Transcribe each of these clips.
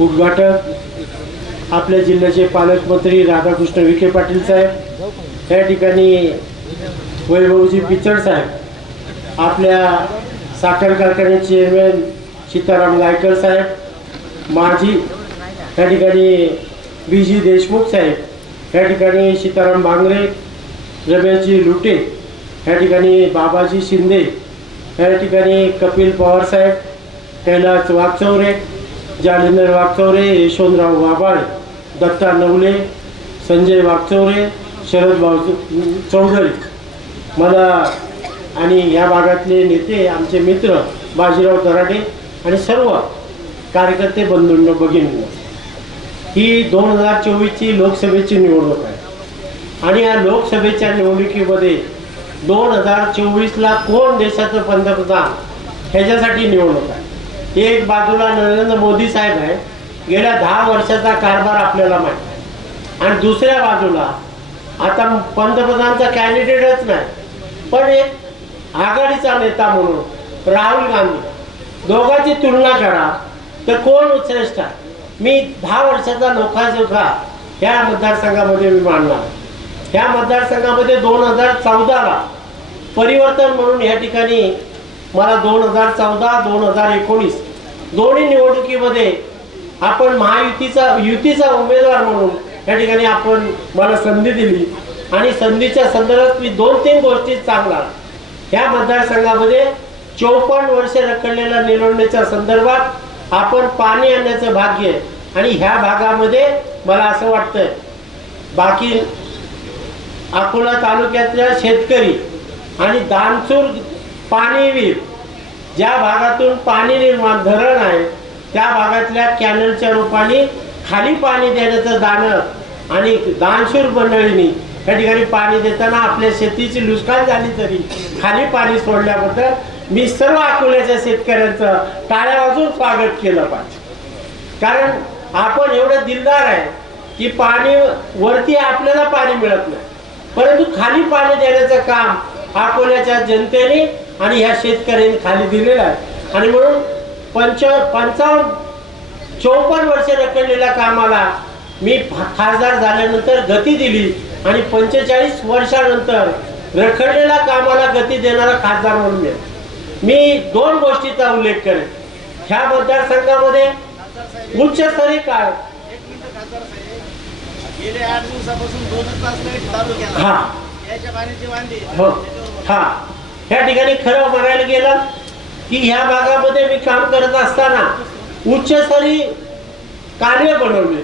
उद्घाटक आपल्या जिल्ह्याचे पालकमंत्री राधाकृष्ण विखे पाटील साहेब, या ठिकाणी वैभवजी पिचड साहेब, आपल्या साखर कारखान्याचे चेअरमॅन सीताराम गायकर साहेब, माजी या ठिकाणी BG देशमुख साहेब, या ठिकाणी सीताराम बांगरे, रमेशजी लुटे, या ठिकाणी बाबाजी शिंदे, या ठिकाणी कपिल पवार साहेब, कैलास वागचौरे, जालिंदर वागचौरे, यशवंतराव वाबाळे, दत्ता नवले, संजय वागचौरे, शरद चौधरी, मला आणि या भागातले नेते, आमचे मित्र बाजीराव दराडे आणि सर्व कार्यकर्ते बंधूंनो भगिनींनो, ही 2024ची लोकसभेची निवडणूक आहे आणि या लोकसभेच्या निवडणुकीमध्ये 2024ला कोण देशाचं पंतप्रधान ह्याच्यासाठी निवडणूक आहे। एक बाजूला नरेंद्र मोदी साहेब आहे, गेल्या 10 वर्षाचा कारभार आपल्याला माहिती आहे, आणि दुसऱ्या बाजूला आता पंतप्रधानचा कॅन्डिडेटच नाही पण एक आघाडीचा नेता म्हणून राहुल गांधी, दोघांची तुलना करा तर कोण श्रेष्ठ आहे? मी 10 वर्षाचा लोकसभा ह्या मतदारसंघामध्ये मी मांडणार। ह्या मतदारसंघामध्ये 2014ला परिवर्तन म्हणून या ठिकाणी मला 2014 2019 दोन्ही निवडणुकीमध्ये आपण युतीचा उमेदवार म्हणून या ठिकाणी आपण मला संधी दिली आणि संधीच्या संदर्भात मी 2-3 गोष्टी सांगणार। ह्या मतदारसंघामध्ये 54 वर्ष रखडलेल्या निवडणुकीच्या संदर्भात आपण पाणी आणण्याचं भाग्य, आणि ह्या भागामध्ये मला असं वाटतं बाकी अकोला तालुक्यातल्या शेतकरी आणि दानसूर पाणीवीर ज्या भागातून पाणी निर्माण धरण आहे त्या भागातल्या कॅनलच्या रूपाने खाली पाणी देण्याचं दान, आणि दानशूर मंडळींनी या ठिकाणी पाणी देताना आपल्या शेतीची नुकसान झाली तरी खाली पाणी सोडल्याबद्दल मी सर्व अकोल्याच्या शेतकऱ्यांचं टाळ्या वाजवून स्वागत केलं पाहिजे। कारण आपण एवढे दिलदार आहे की पाणी वरती आपल्याला पाणी मिळत नाही, परंतु खाली पाणी देण्याचं काम अकोल्याच्या जनतेने आणि ह्या शेतकऱ्यांनी खाली दिलेलं आहे, आणि म्हणून 54 वर्ष रखडलेल्या कामाला मी खासदार झाल्यानंतर गती दिली आणि 45 वर्षानंतर रखडलेल्या कामाला गती देणारा खासदार म्हणून मी 2 गोष्टीचा उल्लेख करेन। ह्या मतदारसंघामध्ये उच्चस्तरीय काय गेले 8 दिवसापासून 2 तास लाईट चालू केला, हा याच्या पाण्याची वांदी हो हा ह्या ठिकाणी खरं म्हणायला गेलं की ह्या भागामध्ये मी काम करत असताना उच्चस्तरीय कार्य बनवले,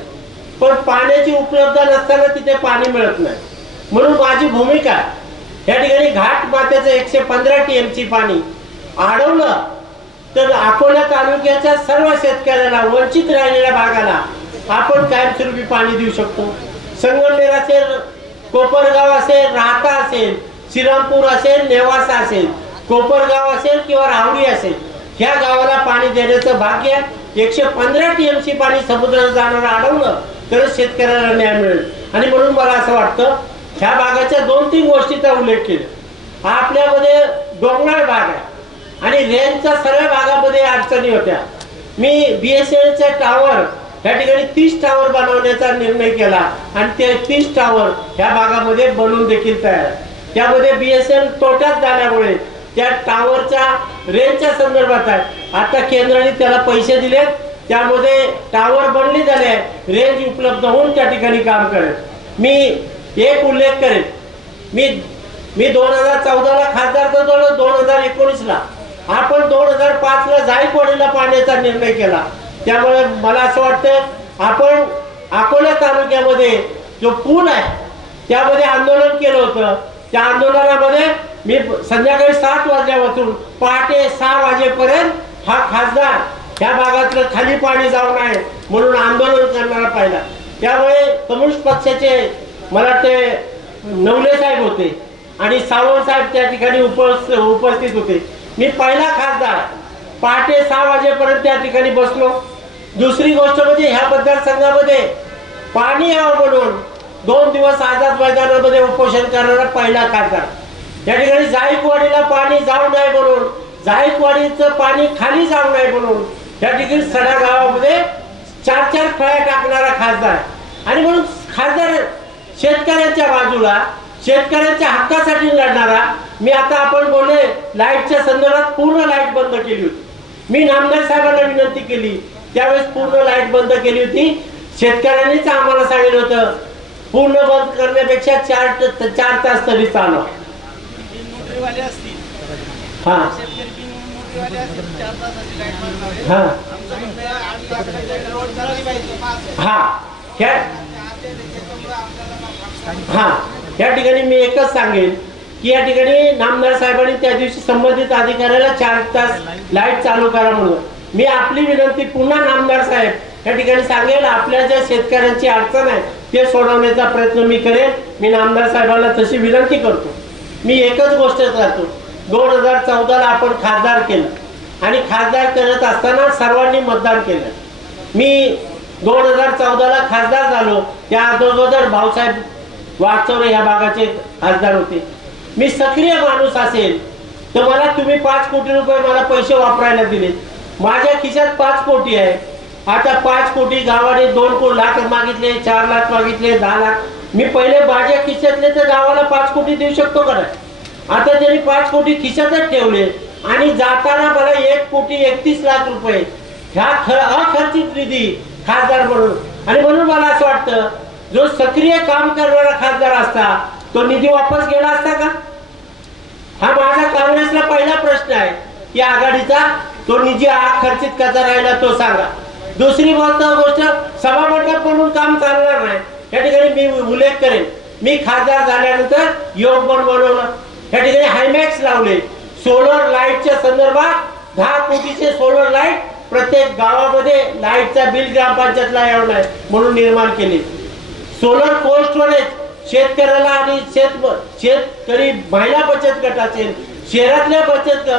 पण पाण्याची उपलब्धता नसताना तिथे पाणी मिळत नाही, म्हणून माझी भूमिका या ठिकाणी घाट मात्याचं 115 TMC पाणी अडवलं तर अकोला तालुक्याच्या सर्व शेतकऱ्यांना, वंचित राहिलेल्या भागाला आपण कायमस्वरूपी पाणी देऊ शकतो। संगमनेर असेल, कोपरगाव असेल, राहता असेल, श्रीरामपूर असेल, नेवासा असेल, कोपरगाव असेल किंवा राहुरी असेल, ह्या गावाला पाणी देण्याचं भाग्य 115 TMC पाणी समुद्रात जाणारं अडवलं तर शेतकऱ्याला न्याय मिळेल। आणि म्हणून मला असं वाटतं ह्या भागाच्या 2-3 गोष्टीचा उल्लेख केला। आपल्यामध्ये डोंगराळ भाग आहे आणि रेंजच्या सगळ्या भागामध्ये अडचणी होत्या। मी BSNLचे टावर या ठिकाणी 30 टावर बनवण्याचा निर्णय केला आणि ते 30 टावर ह्या भागामध्ये बनवून देखील तयार। त्यामध्ये BSNL तोट्यात झाल्यामुळे त्या टावरच्या रेंजच्या संदर्भात आहे, आता केंद्राने त्याला पैसे दिले, त्यामध्ये टावर बनले झाले, रेंज उपलब्ध होऊन त्या ठिकाणी काम करेल। मी एक उल्लेख करेन, मी 2014ला खासदार झालो, 2019ला आपण 2005ला जायकवाडीला पाण्याचा निर्णय केला। त्यामुळे मला असं वाटतं आपण अकोला तालुक्यामध्ये जो पूल आहे त्यामध्ये आंदोलन केलं होतं, त्या आंदोलनामध्ये मी संध्याकाळी 7 वाजल्यापासून पहाटे 6 वाजेपर्यंत हा खासदार ह्या भागातलं खाली पाणी जाऊ नये म्हणून आंदोलन करणारा पाहिला। त्यामुळे कम्युनिस्ट पक्षाचे मला ते नवले साहेब होते आणि सावंत साहेब त्या ठिकाणी उपस्थित होते। मी पहिला खासदार पहाटे 6 वाजेपर्यंत त्या ठिकाणी बसलो। दुसरी गोष्ट म्हणजे ह्या मतदारसंघामध्ये पाणी यावं म्हणून 2 दिवस आझाद मैदानामध्ये उपोषण करणारा पहिला खासदार। या ठिकाणी जायकवाडीला पाणी जाऊ नये म्हणून, जायकवाडीचं पाणी खाली जाऊ नये म्हणून या ठिकाणी सडा गावामध्ये 4 खासदार आणि म्हणून खासदार शेतकऱ्यांच्या बाजूला, शेतकऱ्यांच्या हक्कासाठी लढणारा. मी आता आपण बोलले लाईटच्या संदर्भात पूर्ण लाईट बंद केली होती. मी नामदार साहेबांना विनंती केली, त्यावेळेस पूर्ण लाईट बंद केली होती. शेतकऱ्यांनीच आम्हाला सांगितलं होतं पूर्ण बंद करण्यापेक्षा 4 तास तरी चालवा. नोकरीवाले असतील, हा शेतकरी नोकरीवाले असतील, 4 तासाची लाईट मारणार. हा आमचं म्हणणं आहे, 8 तासाची रोड करायला पाहिजे. हा हा या ठिकाणी मी एकच सांगेन की या ठिकाणी नामदार साहेबांनी त्या दिवशी संबंधित अधिकाऱ्याला 4 तास लाईट चालू करा म्हणून. मी आपली विनंती पुन्हा नामदार साहेब या ठिकाणी सांगेल, आपल्या ज्या शेतकऱ्यांची अडचण आहे ते सोडवण्याचा प्रयत्न मी करेन. मी नामदार साहेबांना तशी विनंती करतो. मी एकच गोष्ट करतो, 2014ला आपण खासदार केलं आणि खासदार करत असताना सर्वांनी मतदान केलं. मी 2014ला खासदार झालो, त्या अगोदर भाऊसाहेब वागचौरे या भागाचे खासदार होते. मी सक्रिय माणूस असेल तर मला तुम्ही 5 कोटी रुपये मला पैसे वापरायला दिले. माझ्या खिशात 5 कोटी आहे. आता 5 कोटी गावाने 2 लाख मागितले, 4 लाख मागितले, 10 लाख. मी पहिले माझ्या खिशातले तर गावाला 5 कोटी देऊ शकतो का नाही? आता त्यांनी 5 कोटी खिशातच ठेवले आणि जाताना मला 1,31,00,000 रुपये ह्या अखर्चित निधी खासदार म्हणून. आणि म्हणून मला असं वाटतं जो सक्रिय काम करणारा खासदार असता तो निधी वापस गेला असता का? हा माझा काँग्रेसला पहिला प्रश्न आहे की आघाडीचा तो निधी खर्चित कसा राहिला तो सांगा. दुसरी गोष्ट, सभामंडप म्हणून काम चालणार नाही. या ठिकाणी मी उल्लेख करेन, मी खासदार झाल्यानंतर योग बनवलं, या ठिकाणी हायमॅक्स लावले. सोलर लाईटच्या संदर्भात 10 कोटीचे सोलर लाईट प्रत्येक गावामध्ये लाईटचा बिल ग्रामपंचायतला येऊ नये म्हणून निर्माण केले. सोलर कोल्ड स्टोरेज शेतकऱ्याला आणि शेतकरी महिला बचत गट असेल, शहरातल्या बचत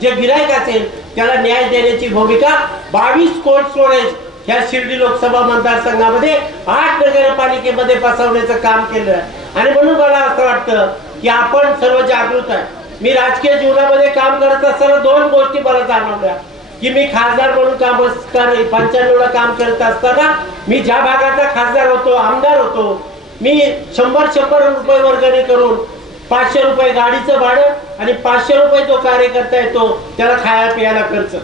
जे गिराईक असेल त्याला न्याय देण्याची भूमिका 22 कोल्ड स्टोरेज ह्या शिर्डी लोकसभा मतदारसंघामध्ये 8 नगरपालिकेमध्ये बसवण्याचं काम केलं. आणि म्हणून मला असं वाटतं की आपण सर्व जागृत आहे. मी राजकीय जीवनामध्ये काम करत असताना 2 गोष्टी मला जाणवल्या की मी खासदार म्हणून काम 95ला काम करत असताना मी ज्या भागाचा खासदार होतो, आमदार होतो, मी 100 रुपये वर्गणी करून 500 रुपये गाडीचं भाडं आणि 500 रुपये जो कार्यकर्ता येतो त्याला खाया पियाला खर्च.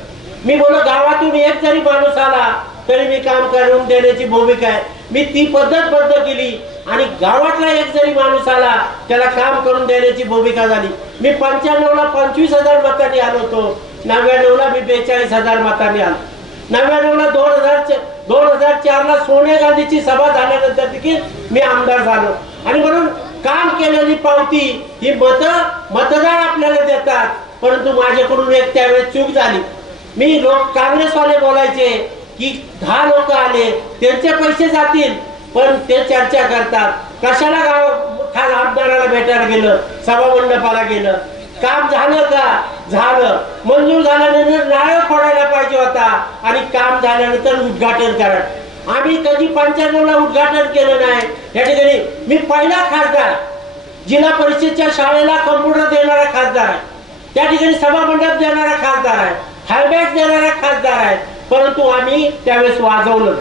मी बोललो गावातून एक जरी माणूस आला तरी मी काम करून देण्याची भूमिका आहे. मी ती पद्धत बंद केली आणि गावातला एक जरी माणूस आला त्याला काम करून देण्याची भूमिका झाली. मी 95ला 25,000 मतांनी आलो होतो, 99ला मी 42,000 मतांनी आलो. 99ला 2004ला सोनिया गांधीची सभा झाल्यानंतर देखील मी आमदार झालो. आणि म्हणून काम केलेली पावती ही मतदार आपल्याला देतात. परंतु माझ्याकडून एक त्यावेळेस चूक झाली. मी काँग्रेसवाले बोलायचे की 10 लोक आले त्यांचे पैसे जातील, पण ते चर्चा करतात कशाला आमदाराला भेटायला गेलं, सभामंडपाला गेलं, काम झालं का? झालं. मंजूर झाल्यानंतर नारळ फोडायला पाहिजे होता आणि काम झाल्यानंतर उद्घाटन करा. आम्ही कधी 95ला उद्घाटन केलं नाही. या ठिकाणी मी पहिला खासदार, जिल्हा परिषदच्या शाळेला कम्प्युटर देणारा खासदार आहे, त्या ठिकाणी सभामंडप देणारा खासदार आहे, हायबॅग देणारा खासदार आहे. परंतु आम्ही त्यावेळेस वाजवलं.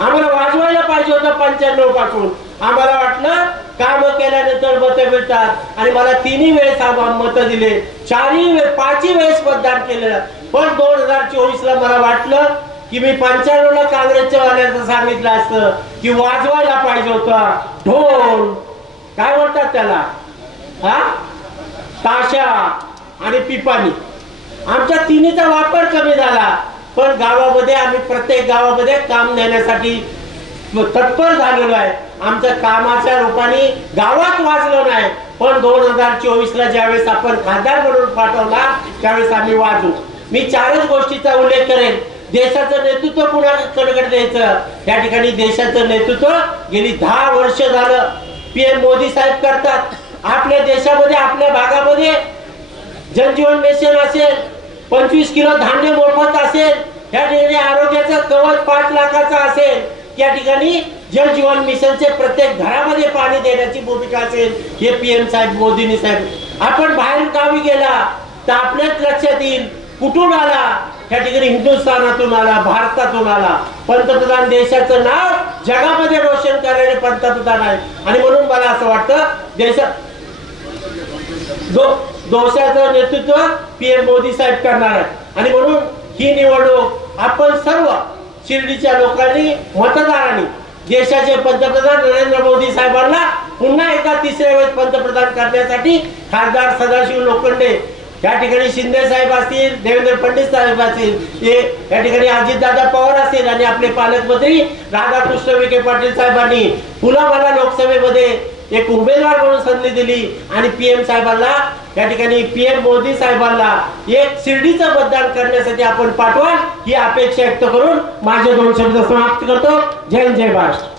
आम्हाला वाजवायला पाहिजे होतं 95 पासून. आम्हाला वाटलं काम केल्यानंतर मतं मिळतात आणि मला 3ही वेळेस मतं दिले, 5ही वेळेस मतदान केलेलं. पण 2024ला मला वाटलं की मी 95ला काँग्रेसच्या वाल्याचं सांगितलं असतं की वाजवायला पाहिजे होता ढोल, काय म्हणतात त्याला, ताशा आणि पिपाणी. आमच्या तिन्हीचा वापर कमी झाला. पण गावामध्ये आम्ही प्रत्येक गावामध्ये काम देण्यासाठी तत्पर झालेलो आहे. आमच्या कामाच्या रूपाने गावात वाजलं नाही, पण 2024ला ज्यावेळेस आपण खासदार म्हणून पाठवला त्यावेळेस आम्ही वाजू. मी 4च गोष्टीचा उल्लेख करेन. देशाचं नेतृत्व कुणाकडे द्यायचं, या ठिकाणी देशाचं नेतृत्व गेली 10 वर्ष झालं PM मोदी साहेब करतात. आपल्या देशामध्ये, आपल्या भागामध्ये जलजीवन मिशन असेल, 25 किलो धान्य मोफत असेल, या ठिकाणी आरोग्याचं कवच 5 लाखाचं असेल, या ठिकाणी जलजीवन मिशनचे प्रत्येक घरामध्ये पाणी देण्याची भूमिका असेल, हे PM साहेब, मोदींनी साहेब. आपण बाहेर गावी गेला तर आपल्याच लक्षात येईल कुठून आला, या ठिकाणी हिंदुस्थानातून आला, भारतातून आला. पंतप्रधान देशाचं नाव जगामध्ये रोशन करणारे पंतप्रधान आहेत. आणि म्हणून मला असं वाटतं देशात देशाचं नेतृत्व PM मोदी साहेब करणार आहेत. आणि म्हणून ही निवडणूक आपण सर्व शिर्डीच्या लोकांनी मतदारांनी देशाचे पंतप्रधान नरेंद्र मोदी साहेबांना पुन्हा एकदा तिसऱ्या वेळेस पंतप्रधान करण्यासाठी खासदार सदाशिव लोखंडे या ठिकाणी शिंदे साहेब असतील, देवेंद्र फडणवीस साहेब असतील, या ठिकाणी अजितदादा पवार असतील आणि आपले पालकमंत्री राधाकृष्ण विखे पाटील साहेबांनी पुन्हा मला लोकसभेमध्ये एक उमेदवार म्हणून संधी दिली आणि PM साहेबांना या ठिकाणी PM मोदी साहेबांना एक शिर्डीचं मतदान करण्यासाठी आपण पाठवा ही अपेक्षा व्यक्त करून माझे 2 शब्द समाप्त करतो. जय हिंद, जय महाराष्ट्र.